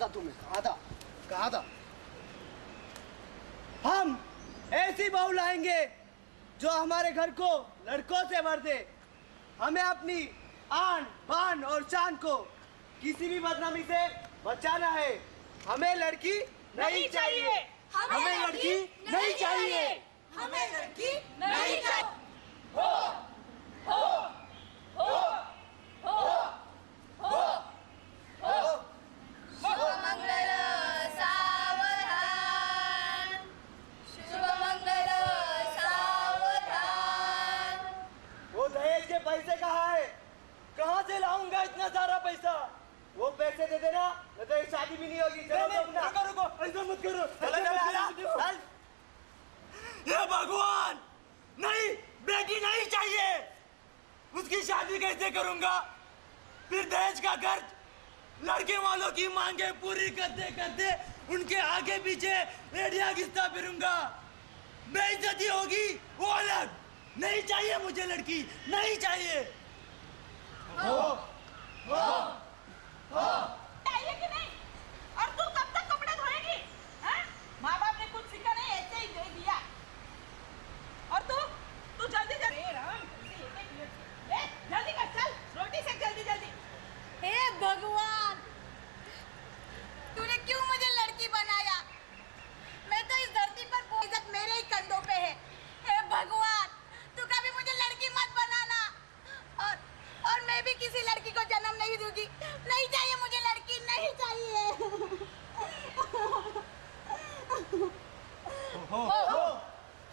था तुम्हें, कहा था हम ऐसी बहू लाएंगे जो हमारे घर को लड़कों से भर दे। हमें अपनी आन बान और शान को किसी भी बदनामी से बचाना है। हमें लड़की नहीं चाहिए, हमें लड़की नहीं चाहिए, हमें लड़की नहीं चाहिए। हो हो हो हो हो हो। शुभ मंगल सावधान, शुभ मंगल सावधान। वो दहेज के पैसे कहाँ है? कहाँ से लाऊंगा इतना सारा पैसा? वो पैसे दे देना, नहीं तो ये शादी भी नहीं होगी। चलो रुको, ऐसा मत करो। ये भगवान, नहीं, बेटी नहीं चाहिए। उसकी शादी कैसे करूंगा? फिर दहेज का खर्च, लड़के वालों की मांगे पूरी करते करते उनके आगे पीछे एडिया घिसता फिरूंगा। बेइज्जती होगी वो अलग। नहीं चाहिए मुझे लड़की, नहीं चाहिए। चाहिए कि नहीं? और तू कब तक कपड़े धोएगी? माँ बाप ने कुछ सीखा नहीं, ऐसे ही दे दिया। और तू जल्दी जल्दी कर, चल रोटी सेक जल्दी जल्दी। हे भगवान, तूने क्यों मुझे लड़की बनाया? मैं तो इस धरती पर इज्जत मेरे ही कंधों पे है। हे भगवान, तू कभी मुझे लड़की मत बनाना। और मैं भी किसी लड़की को जन्म नहीं दूंगी। नहीं चाहिए मुझे लड़की, नहीं चाहिए। हो हो हो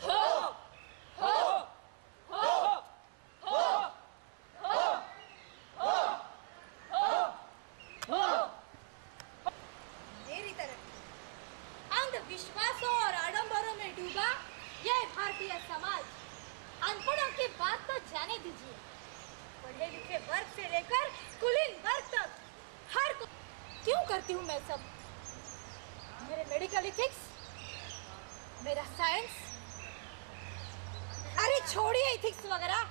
हो हो हो हो। मेरी तरह अंधविश्वासों और आडंबरों में डूबा यह भारतीय समाज। अनपढ़ों की बात तो जाने दीजिए, पढ़े लिखे वर्ग से लेकर कुलीन वर्ग तक हर को क्यों करती हूँ मैं सब? मेरे मेडिकल एथिक्स, मेरा साइंस, अरे छोड़िए एथिक्स वगैरह।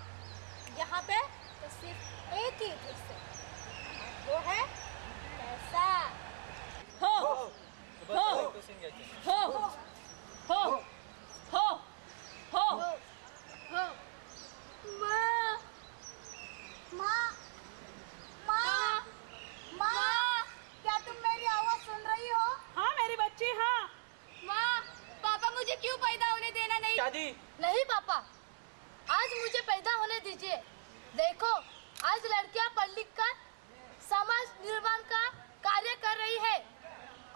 यहाँ पे तो सिर्फ एक ही एथिक्स है, वो है पैसा। हो हो हो हो हो हो हो। माँ माँ माँ माँ, क्या तुम मेरी आवाज सुन रही हो? हाँ मेरी बच्ची, हाँ। माँ, पापा मुझे क्यों पैदा होने देना नहीं? शादी नहीं पापा, आज मुझे पैदा होने दीजिए। देखो, आज लड़कियां पढ़ लिख कर समाज निर्माण का कार्य कर रही है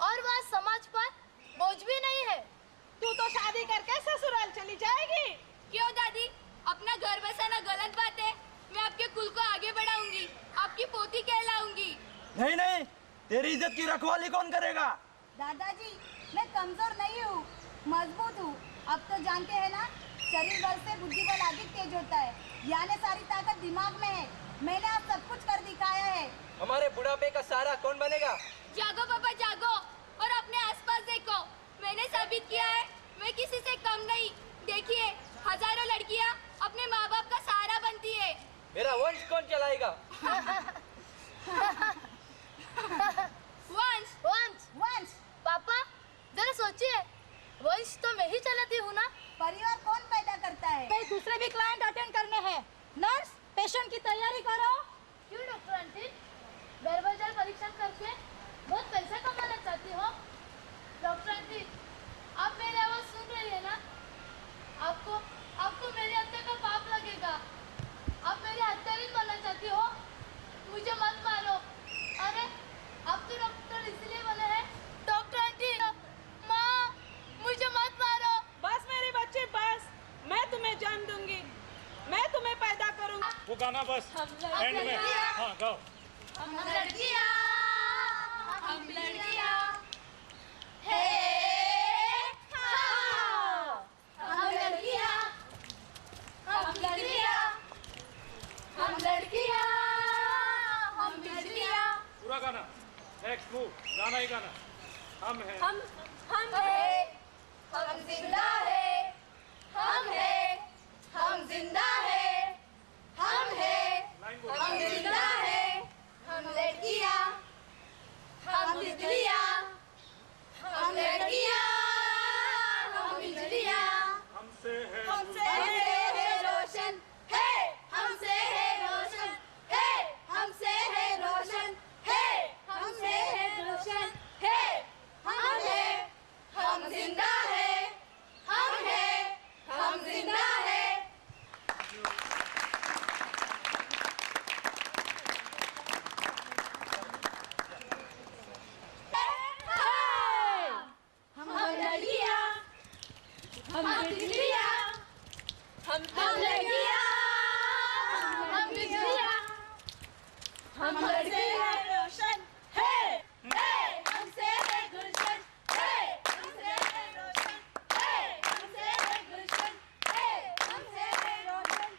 और वह समाज पर बोझ भी नहीं है। तू तो शादी करके ससुराल चली जाएगी। क्यों दादी, अपना घर बसाना गलत बात है? मैं आपके कुल को आगे बढ़ाऊंगी, आपकी पोती कहलाऊंगी। नहीं नहीं, तेरी इज्जत की रखवाली कौन करेगा? दादाजी, मैं कमजोर नहीं हूँ, मजबूत हूँ। अब तो जानते हैं ना, शरीर बल से बुद्धि बल अधिक तेज होता है। यानी सारी ताकत दिमाग में है। मैंने आज सब कुछ कर दिखाया है। हमारे बुढ़ापे का सहारा कौन बनेगा? जागो पापा जागो, और अपने आसपास देखो। मैंने साबित किया है मैं किसी से कम नहीं। देखिए, हजारों लड़कियाँ अपने माँ बाप का सहारा बनती है। मेरा वंश कौन चलाएगा? वंश वंश वंश। पापा जरा सोचिए, वंश तो मैं ही चलाती हूँ ना। परिवार कौन पैदा करता है? भाई दूसरे भी क्लाइंट अटेंड करने हैं। नर्स, पेशेंट की तैयारी करो। क्यों डॉक्टर आंटी, गर्भजल परीक्षण करके बहुत पैसा कमाना चाहती हो? डॉक्टर आंटी, आप मेरी आवाज सुन रही है ना? आपको मेरी हत्या का पाप लगेगा। आप मेरी हत्या नहीं बनना चाहती हो? मुझे मत मारो। अरे आप तो डॉक्टर इसलिए बने हैं। डॉक्टर आंटी, माँ, मुझे मत मारो। बस मेरी बच्ची बस, मैं तुम्हें जान दूंगी। मैं तुम्हें पैदा करूंगा। वो गाना बस एंड में। हाँ गाओ। हम लड़कियाँ, हम लड़कियाँ, हे हाँ। हम लड़कियाँ, हम लड़कियाँ, हम लड़कियाँ, हम लड़कियाँ। पूरा गाना, नेक्स्ट मूव, गाना ही गाना। हम हैं, हम है, हम जिंदा है, हम है, हम जिंदा है, हम है, लाइन बोलो। हम जिंदा है, हम लड़कियाँ, हम तितलियाँ। हम लड़कियां, हम बिजलियां, हम लड़के हैं रोशन, हे हमसे है गुलशन, हमसे है रोशन, हमसे है गुलशन, हमसे है रोशन,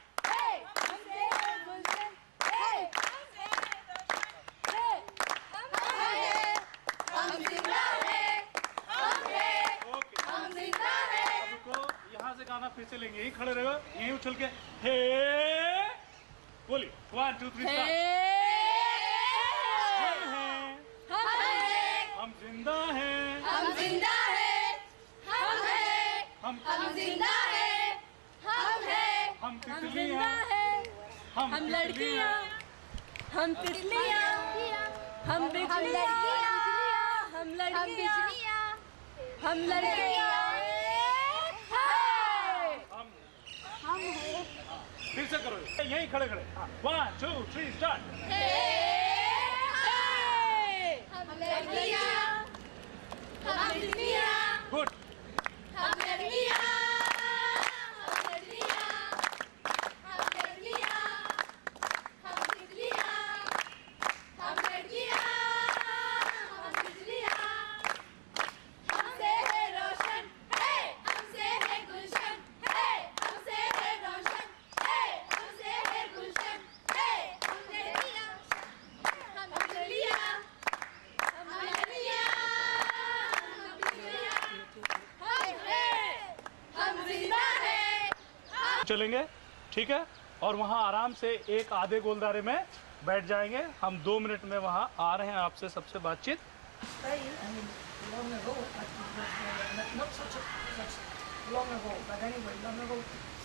हमसे है गुलशन, हमसे है रोशन, हम जिंदा है, हम जिंदा है। रुको, यहाँ से गाना फिर से लेंगे, यहीं खड़े रहो, यहीं उछल के हे बोलिए 1 2 3 स्टार्ट। हम जिंदा हैं, हम जिंदा है, हम है, हम जिंदा है, हम है, हम तितलियां, हम लड़कियां, हम तितलियां, हम बिजलियां, हम लड़कियां, हम लड़कियां, हम फिर से करो, यहीं खड़े खड़े 1 2 3 स्टार्ट। हम लड़कियां, हम बिजलियां, गुड। हम लड़कियां, हम लड़कियां, हम लड़कियां, हम बिजलियां, हम लड़कियां, हम बिजलियां, हमसे है रोशन, हमसे है गुलशन, हमसे है रोशन, हमसे है गुलशन, हम लड़कियां, हम बिजलियां, हम लड़कियां, हम बिजलियां, हम जिंदा है। चलेंगे, ठीक है, और वहाँ आराम से एक आधे गोलदारे में बैठ जाएंगे। हम 2 मिनट में वहाँ आ रहे हैं आपसे सबसे बातचीत। Long ago, but it was not such long ago, but anyway, long ago,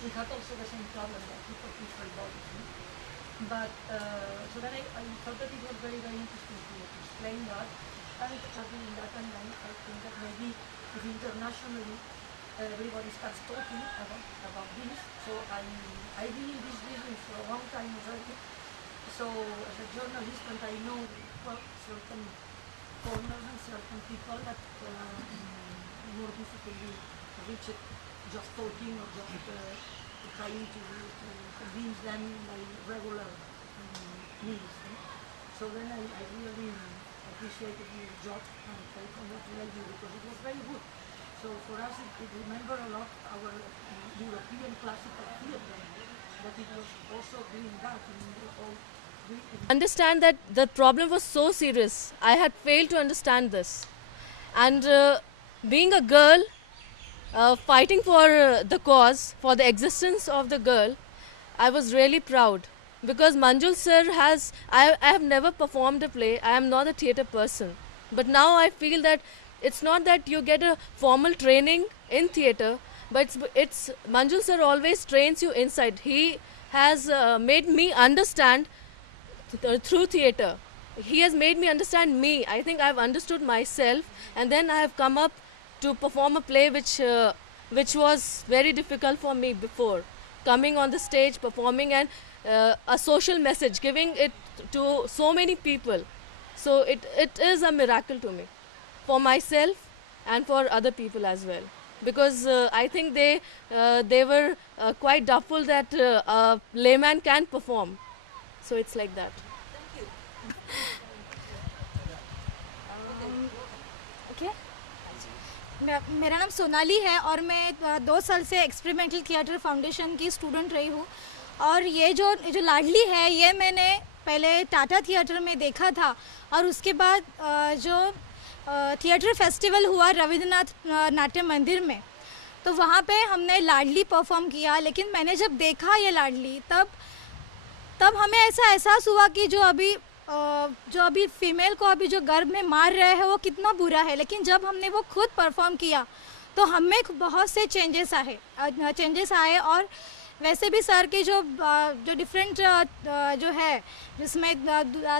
we had also the same problem that people with very bodies. But so then I thought that it was very, very interesting to explain that, and exactly in that and then I think that maybe if internationally everybody starts talking about this, so I've been in this business for a long time already, so as a journalist, and I know well, certain corners and certain people that more difficultly reach it just talking or just trying to convince them by regular means. So then I really appreciated your job and I congratulate you because it was very good. So for us it remembered a lot our European classical theatre, that it was also doing that in the whole Understand that the problem was so serious. I had failed to understand this. And being a girl, fighting for the cause, for the existence of the girl, I was really proud. Because Manjul sir I have never performed a play. I am not a theatre person. But now I feel that it's not that you get a formal training in theatre, but it's Manjul sir always trains you inside. He has made me understand through theatre. He has made me understand me. I think I've understood myself, and then I have come up to perform a play which was very difficult for me before. Coming on the stage, performing, and a social message, giving it to so many people. So it is a miracle to me, for myself and for other people as well. Because I think they were quite doubtful that a layman can perform. So it's like that. Okay, मेरा नाम सोनाली है और मैं 2 साल से experimental theatre foundation की student रही हूँ। और ये जो लाडली है, ये मैंने पहले टाटा थिएटर में देखा था, और उसके बाद जो थिएटर फेस्टिवल हुआ रविंद्रनाथ नाट्य मंदिर में, तो वहाँ पे हमने लाडली परफॉर्म किया। लेकिन मैंने जब देखा ये लाडली, तब हमें ऐसा एहसास हुआ कि जो अभी फीमेल को अभी जो गर्भ में मार रहे हैं वो कितना बुरा है। लेकिन जब हमने वो खुद परफॉर्म किया तो हमें बहुत से चेंजेस आए। और वैसे भी सर की जो डिफरेंट जो है, जिसमें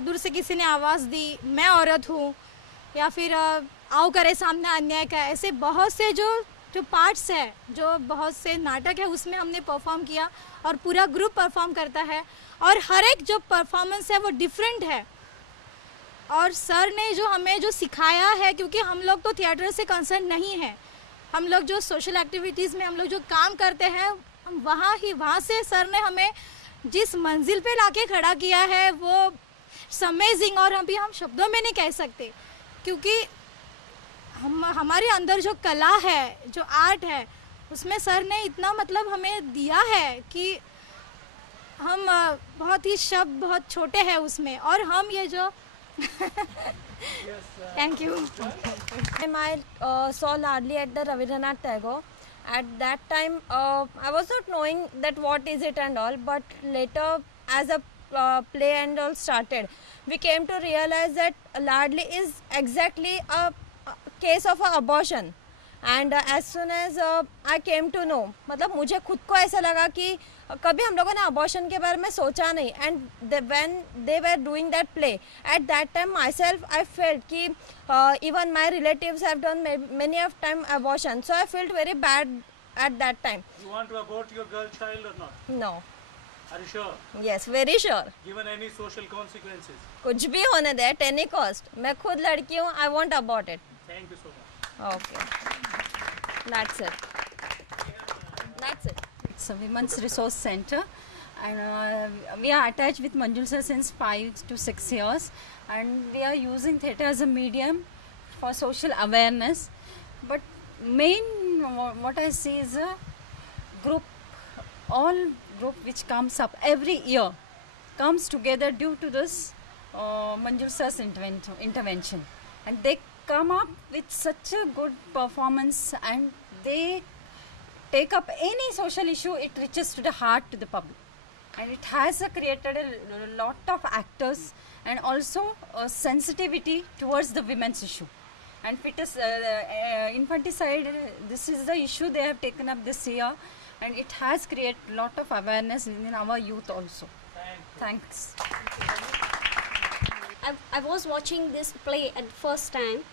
दूर से किसी ने आवाज़ दी, मैं औरत हूँ, या फिर आओ करे सामने अन्याय का, ऐसे बहुत से जो पार्ट्स है, जो बहुत से नाटक है, उसमें हमने परफॉर्म किया और पूरा ग्रुप परफॉर्म करता है। और हर एक जो परफॉर्मेंस है वो डिफरेंट है। और सर ने जो हमें जो सिखाया है, क्योंकि हम लोग तो थिएटर से कंसर्न नहीं है, हम लोग जो सोशल एक्टिविटीज़ में हम लोग जो काम करते हैं हम वहाँ से सर ने हमें जिस मंजिल पे लाके खड़ा किया है वो अमेजिंग, और अभी हम शब्दों में नहीं कह सकते, क्योंकि हमारे अंदर जो कला है, जो आर्ट है, उसमें सर ने इतना मतलब हमें दिया है कि हम बहुत ही शब्द बहुत छोटे हैं उसमें, और हम ये जो thank you. I saw Ladli at the Rabindranath Tagore. At that time, I was not knowing that what is it and all, but later as a play and all started, we came to realize that Ladli is exactly a case of a abortion. And as soon as I came to know, मतलब मुझे खुद को ऐसा लगा कि कभी हम लोगों ने अबॉर्शन के बारे में सोचा नहीं. And when they were doing that play at that time myself I felt कि even my relatives have done many of time abortion, so I felt very bad at that time. You want to abort your girl child or not? No. Are you sure? Yes, very sure. Given any social consequences? कुछ भी होने दे at any cost. मैं खुद लड़की हूँ, I won't abort it. Thank you so much. Okay. That's it. That's it. It's a Women's Resource Center, and we are attached with Manjul sir since 5 to 6 years, and we are using theatre as a medium for social awareness. But main what I see is a group, all group which comes up every year comes together due to this Manjul sir's intervention, and they come up with such a good performance, and they take up any social issue, it reaches to the heart to the public, and it has created a lot of actors and also a sensitivity towards the women's issue. And fetus infanticide, this is the issue they have taken up this year, and it has created a lot of awareness in our youth also. Thanks. I was watching this play at first time.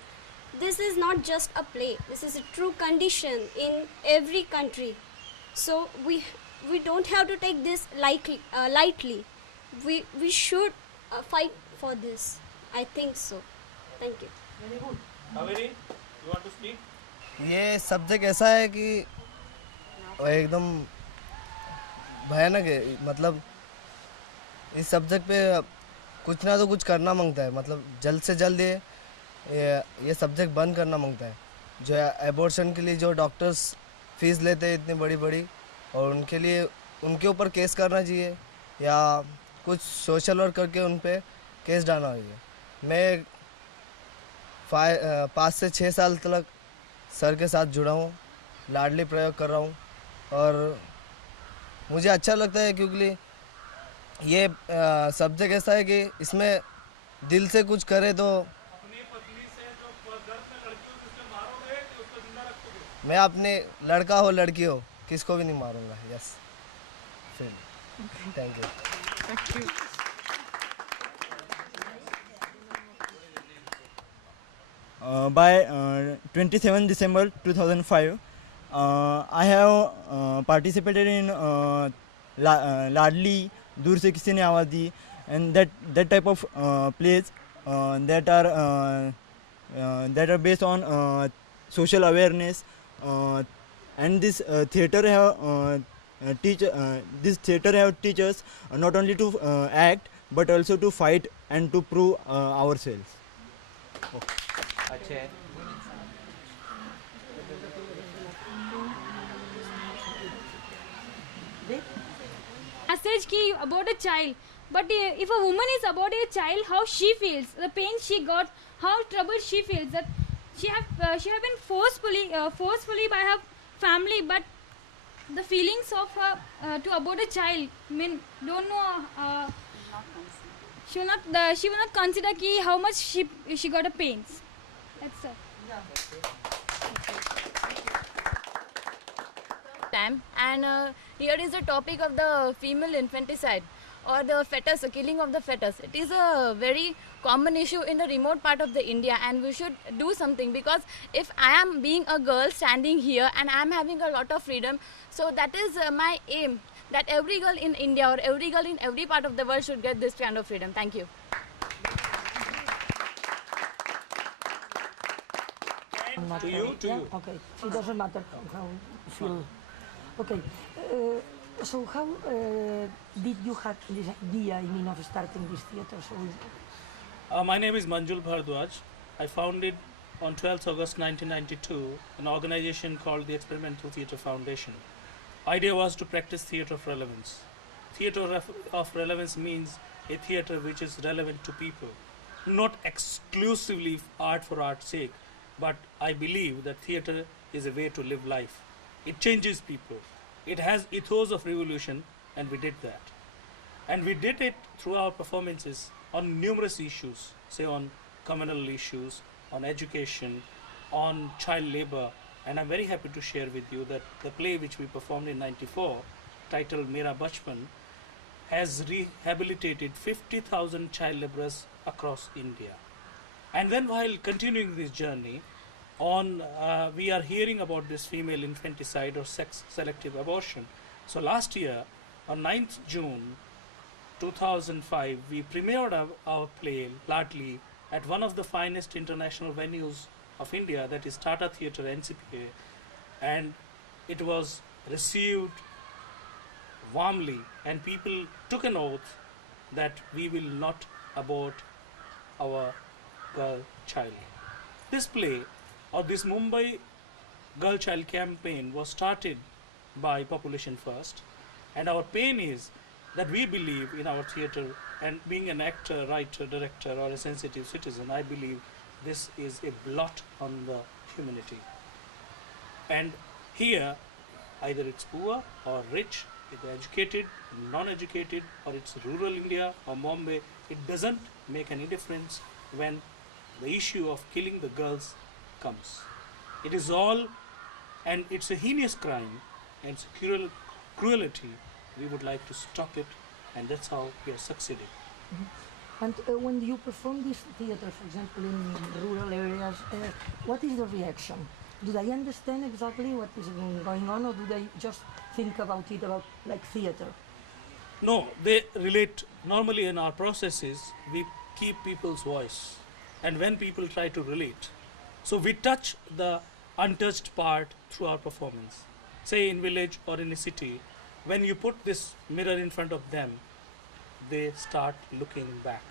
This is not just a play. This is a true condition in every country. So we don't have to take this lightly. We should fight for this. I think so. Thank you. Very good. Kaveri, you want to speak? ये subject ऐसा है कि एकदम भयानक है. मतलब इस subject पे कुछ ना तो कुछ करना मांगता है. मतलब जल्द से जल्द ये सब्जेक्ट बंद करना मांगता है. जो एबॉर्शन के लिए जो डॉक्टर्स फीस लेते हैं इतनी बड़ी बड़ी, और उनके लिए उनके ऊपर केस करना चाहिए या कुछ सोशल वर्क करके उन पे केस डालना चाहिए. मैं 5 से 6 साल तक सर के साथ जुड़ा हूँ, लाडली प्रयोग कर रहा हूँ, और मुझे अच्छा लगता है क्योंकि ये सब्जेक्ट ऐसा है कि इसमें दिल से कुछ करे तो. मैं अपने लड़का हो लड़की हो किसको भी नहीं मारूंगा. Yes, thank you. By 27 December 2005, I have participated in Ladli, दूर से किसी ने आवाज़ दी, and that type of plays that are based on social awareness, and this theatre have teachers not only to act but also to fight and to prove ourselves. अच्छे message ki about a child, but if a woman is about a child, how she feels, the pain she got, how troubled she feels, that she have been forcefully by her family, but the feelings of her to abort a child, don't know, she will not consider ki how much she got a pains. That's it. Time, and here is the topic of the female infanticide or the fetus, killing of the fetus. It is a very common issue in the remote part of the India, and we should do something, because if I am being a girl standing here and I am having a lot of freedom, so that is my aim, that every girl in India or every girl in every part of the world should get this kind of freedom. Thank you. To you. Okay, it doesn't matter how you feel. Okay. So how did you have this idea, of starting this theater? So My name is Manjul Bhardwaj. I founded on 12th August 1992 an organization called the Experimental Theatre Foundation. Idea was to practice theatre of relevance. Theatre of relevance means a theatre which is relevant to people, not exclusively art for art's sake, but I believe that theatre is a way to live life. It changes people. It has ethos of revolution, and we did that. And we did it through our performances on numerous issues, say on communal issues, on education, on child labor. And I'm very happy to share with you that the play which we performed in '94, titled Mera Bachpan, has rehabilitated 50,000 child laborers across India. And then while continuing this journey, we are hearing about this female infanticide or sex selective abortion. So last year, on 9th June 2005, we premiered our play, Ladli, at one of the finest international venues of India, that is Tata Theatre NCPA, and it was received warmly, and people took an oath that we will not abort our girl child. This play, or this Mumbai Girl Child campaign, was started by Population First, and our pain is that we believe in our theatre, and being an actor, writer, director, or a sensitive citizen, I believe this is a blot on the humanity. And here, either it's poor or rich, it's educated, non-educated, or it's rural India or Bombay, it doesn't make any difference when the issue of killing the girls comes. It is all, and it's a heinous crime, and it's a cruelty. We would like to stop it, and that's how we are succeeding. And when you perform this theater, for example, in rural areas, what is the reaction? Do they understand exactly what is going on, or do they just think about it like theater? No, they relate. Normally in our processes, we keep people's voice, and when people try to relate, so we touch the untouched part through our performance. Say in village or in a city, when you put this mirror in front of them, they start looking back.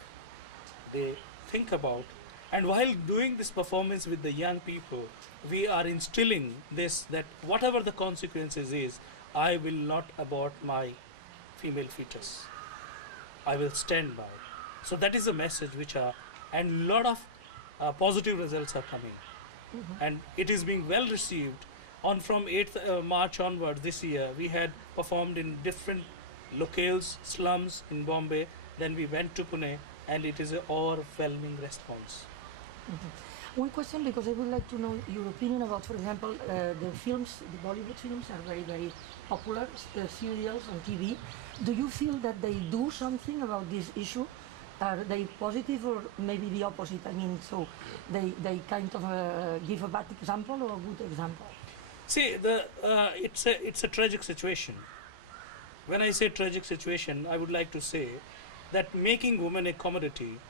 They think about, and while doing this performance with the young people, we are instilling this, that whatever the consequences is, I will not abort my female fetus. I will stand by. So that is a message which and lot of positive results are coming. And it is being well received. From 8th March onwards this year, we had performed in different locales, slums in Bombay. Then we went to Pune, and it is an overwhelming response. One question, because I would like to know your opinion about, for example, the films, the Bollywood films are very, very popular, serials on TV. Do you feel that they do something about this issue? Are they positive, or maybe the opposite? I mean, so they kind of give a bad example or a good example? See, it's a tragic situation. When I say tragic situation, I would like to say that making women a commodity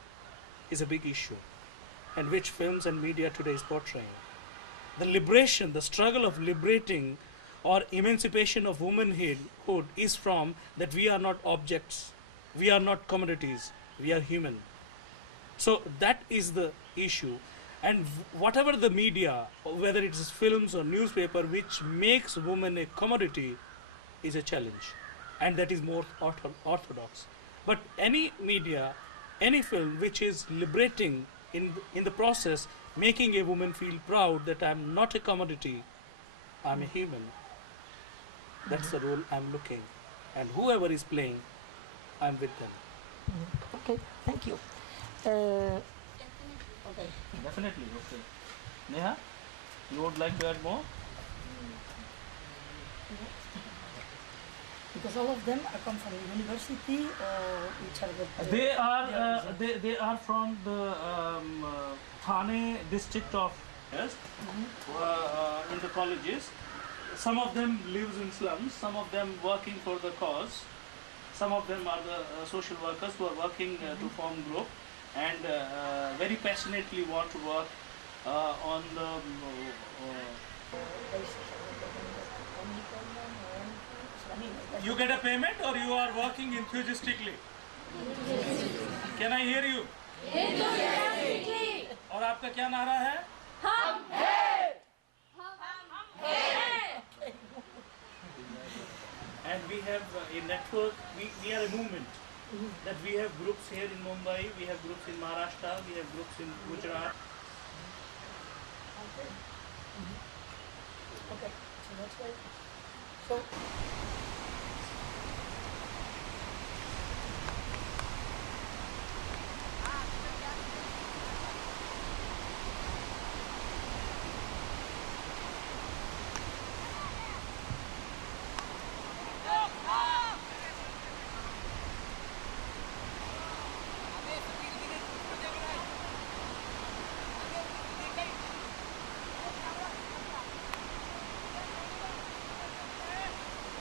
is a big issue, and which films and media today is portraying. The liberation, the struggle of liberating or emancipation of womanhood is from that we are not objects, we are not commodities, we are human. So that is the issue. And whatever the media, whether it is films or newspaper, which makes women a commodity, is a challenge, and that is more orthodox. But any media, any film which is liberating in the process, making a woman feel proud that I'm not a commodity, I'm a human. That's the role I'm looking, and whoever is playing, I'm with them. Okay, thank you. Okay. Definitely, okay. Neha, you would like to add more? Because all of them come from the university, which are the... They are from the Thane district of in the colleges. Some of them lives in slums, some of them working for the cause, some of them are the social workers who are working to form group, and very passionately want to work on the You get a payment or you are working enthusiastically? Can I hear you? Enthusiastically. और आपका क्या नारा है? हम हैं. And we have a network, we are a movement. That we have groups here in Mumbai, we have groups in Maharashtra, we have groups in Gujarat. Okay, so that's great. So